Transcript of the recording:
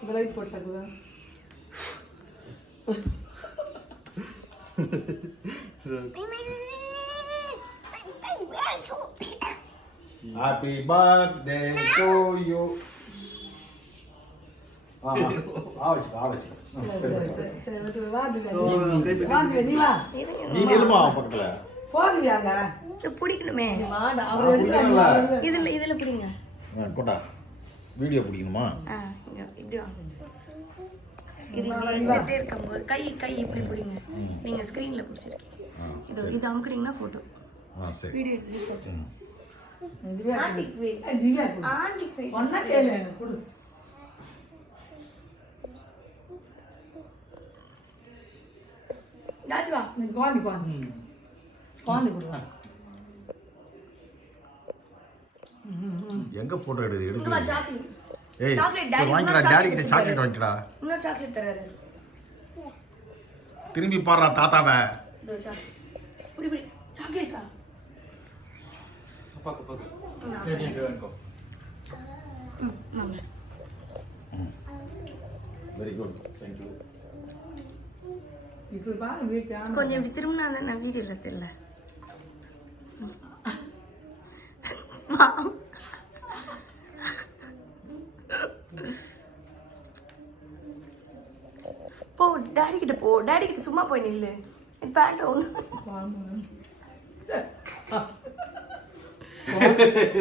இந்த லைட் போட்டாங்க. Happy birthday to you. ஆவச்சு. சரி வாங்க நீ வா. நீ நில்லுமா பக்கத்துல. போதுவியாங்க. பிடிக்கணுமே. வாடா அவர் எடுக்கறாங்க. இதுல பிடிங்க. கொண்டா. வீடியோ பிடிக்கணுமா? இப்படி வாங்க. இது இப்படி இருக்கும்போது கை இப்படி பிடிங்க. நீங்க ஸ்கிரீன்ல பிடிச்சிருக்கீங்க. இது அமுக்குறீங்கன்னா போட்டோ. சரி. வீடியோ எடுத்து திவ்யா ஒண்ணா கேளு குடு. தாஜ்வா நீ குவாந்தி குடு. எங்க போட்டோ எடுக்குது இங்க எடுக்கு. சாக்லேட். ஏய் சாக்லேட் டாடி வாங்கிடா டாடி கிட்ட சாக்லேட் வாங்கிடா. இன்னொரு சாக்லேட் தராரு. திரும்பி பாறா தாத்தாவை. இதோ சாக்லேட். புடி சாக்லேட்டா. பாக்க வாங்க. Very good. Thank you. இப்போ பாரு வீட்ல கொஞ்சம் இப்படி திரும்பினா தான் நான் வீடியோல தெரியல. போ டாடி கிட்ட போ. டாடி கிட்ட சும்மா போய் நில்லு. பேண்ட் வந்து